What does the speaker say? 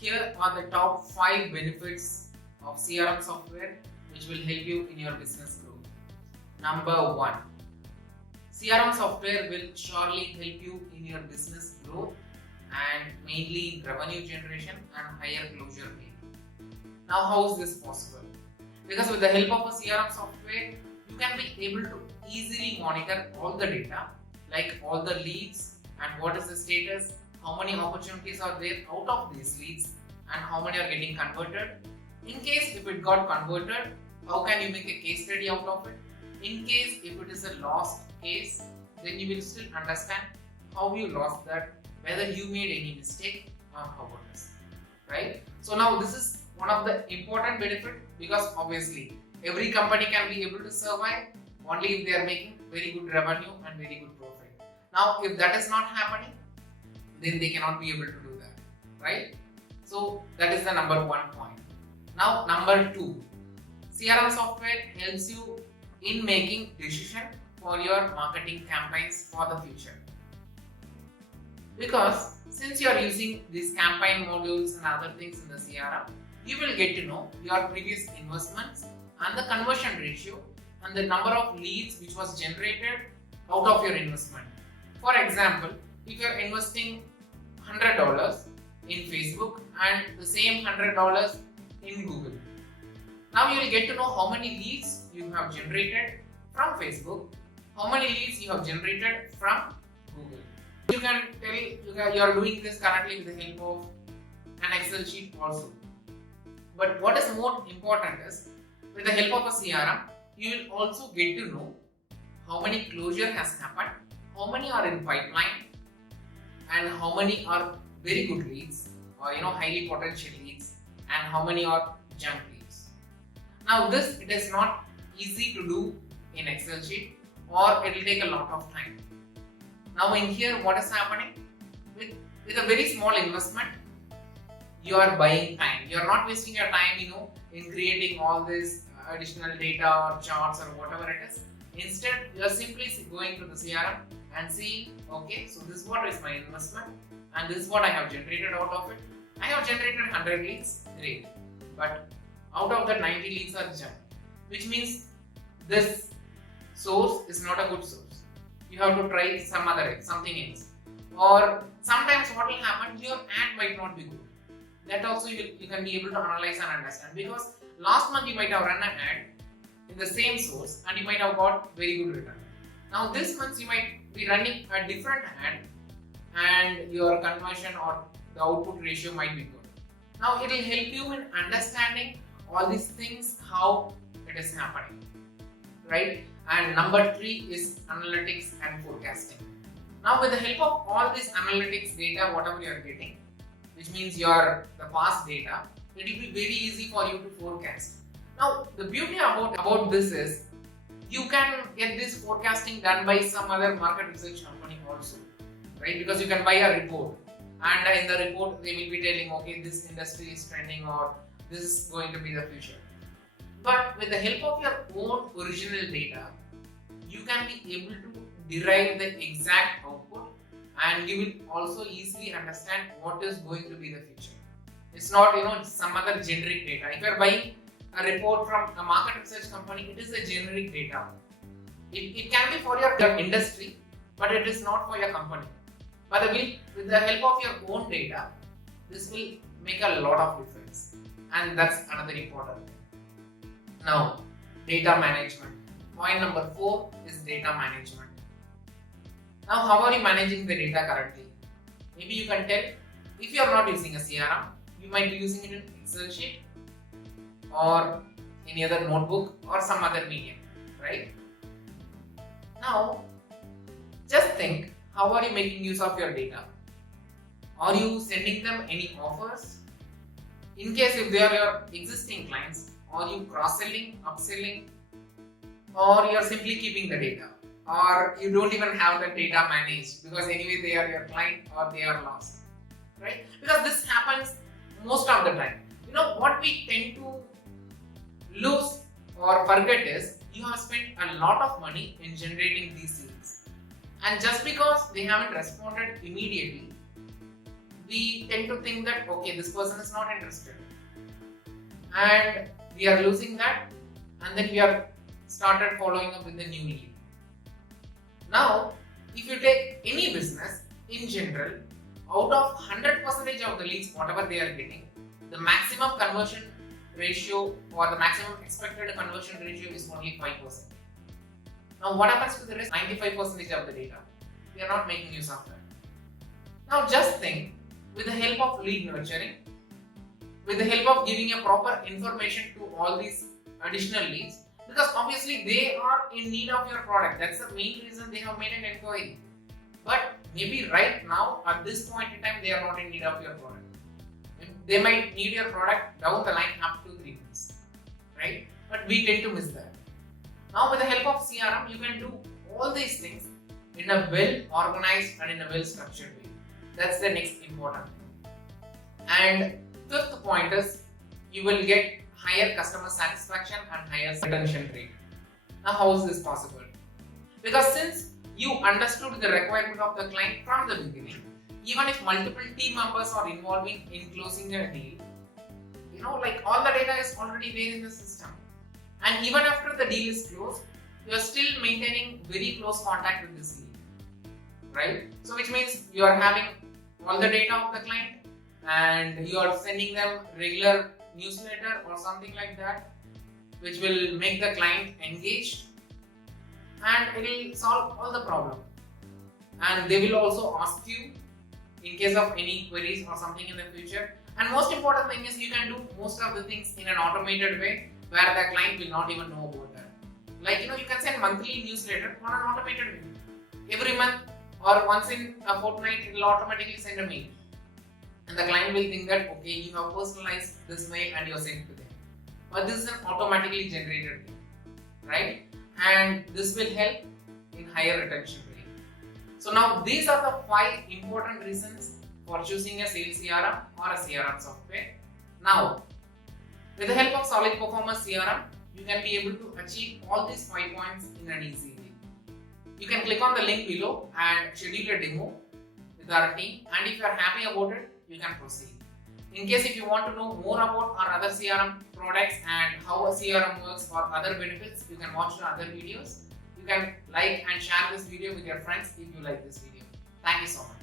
here are the top 5 benefits of CRM software which will help you in your business growth. Number 1. CRM software will surely help you in your business growth and mainly in revenue generation and higher closure rate. Now, how is this possible? Because with the help of a CRM software, you can be able to easily monitor all the data, like all the leads and what is the status, how many opportunities are there out of these leads, and how many are getting converted. In case if it got converted, how can you make a case study out of it? In case if it is a lost case, then you will still understand how you lost that, whether you made any mistake or how it is, right? So now this is one of the important benefit, because obviously every company can be able to survive only if they are making very good revenue and very good profit. Now if that is not happening, then they cannot be able to do that, right? So that is the number 1 point. Now number 2, CRM software helps you in making decision for your marketing campaigns for the future. Because since you are using these campaign modules and other things in the CRM, you will get to know your previous investments and the conversion ratio and the number of leads which was generated out of your investment. For example, if you are investing $100 in Facebook and the same $100 in Google, now you will get to know how many leads you have generated from Facebook, how many leads you have generated from Google. You can tell you are doing this currently with the help of an Excel sheet also. But what is more important is, with the help of a CRM, you will also get to know how many closure has happened, how many are in pipeline, and how many are very good leads or highly potential leads, and how many are junk leads. Now this, it is not easy to do in Excel sheet, or it will take a lot of time. Now in here, what is happening? With a very small investment, you are buying time. You are not wasting your time, in creating all this additional data or charts or whatever it is. Instead, you are simply going to the CRM and seeing, okay, so this is what is my investment and this is what I have generated out of it. I have generated 100 leads, great. But out of that, 90 leads are junk, which means this source is not a good source. You have to try something else. Or sometimes what will happen, your ad might not be good. That also you can be able to analyze and understand, because last month you might have run an ad in the same source and you might have got very good return. Now this month you might be running a different ad and your conversion or the output ratio might be good. Now it will help you in understanding all these things, how it is happening, right? And number 3 is analytics and forecasting. Now with the help of all this analytics data, whatever you are getting, which means the past data, it will be very easy for you to forecast. Now the beauty about this is, you can get this forecasting done by some other market research company also, right? Because you can buy a report, and in the report they will be telling, okay, this industry is trending or this is going to be the future. But with the help of your own original data, you can be able to derive the exact output, and you will also easily understand what is going to be the future. It's not some other generic data. If you are buying a report from a market research company, it is a generic data. It can be for your industry, but it is not for your company. But with the help of your own data, this will make a lot of difference, and that's another important thing. Now, data management. Point number 4 is data management. Now, how are you managing the data currently? Maybe you can tell, if you are not using a CRM, you might be using it in Excel sheet or any other notebook or some other medium, right? Now, just think, how are you making use of your data? Are you sending them any offers? In case if they are your existing clients, are you cross-selling, upselling, or you are simply keeping the data? Or you don't even have the data managed, because anyway they are your client or they are lost, right? Because this happens most of the time. What we tend to lose or forget is, you have spent a lot of money in generating these leads, and just because they haven't responded immediately, we tend to think that okay, this person is not interested, and we are losing that, and then we are started following up with the new lead. Now, if you take any business in general, out of 100% of the leads, whatever they are getting, the maximum conversion ratio or the maximum expected conversion ratio is only 5%. Now, what happens to the rest 95% of the data? We are not making use of that. Now, just think, with the help of lead nurturing, with the help of giving a proper information to all these additional leads, because obviously they are in need of your product. That's the main reason they have made an inquiry. But maybe right now, at this point in time, they are not in need of your product. They might need your product down the line up to 3 months, right? But we tend to miss that. Now, with the help of CRM, you can do all these things in a well organized and in a well structured way. That's the next important thing. And fifth point is you will get higher customer satisfaction and higher retention rate. Now, how is this possible? Because since you understood the requirement of the client from the beginning, even if multiple team members are involving in closing a deal, like all the data is already there in the system. And even after the deal is closed, you are still maintaining very close contact with this lead, right? So which means you are having all the data of the client and you are sending them regular newsletter or something like that, which will make the client engaged, and it will solve all the problem. And they will also ask you in case of any queries or something in the future. And most important thing is you can do most of the things in an automated way where the client will not even know about that. Like you can send monthly newsletter on an automated way. Every month or once in a fortnight, it will automatically send a mail. And the client will think that okay, you have personalized this mail and you are sent to them. But this is an automatically generated thing, right? And this will help in higher retention rate. So now these are the 5 important reasons for choosing a sales CRM or a CRM software. Now, with the help of Solid Performance CRM, you can be able to achieve all these 5 points in an easy way. You can click on the link below and schedule a demo with our team, and if you are happy about it, you can proceed. In case if you want to know more about our other CRM products and how a CRM works or other benefits, you can watch the other videos. You can like and share this video with your friends if you like this video. Thank you so much.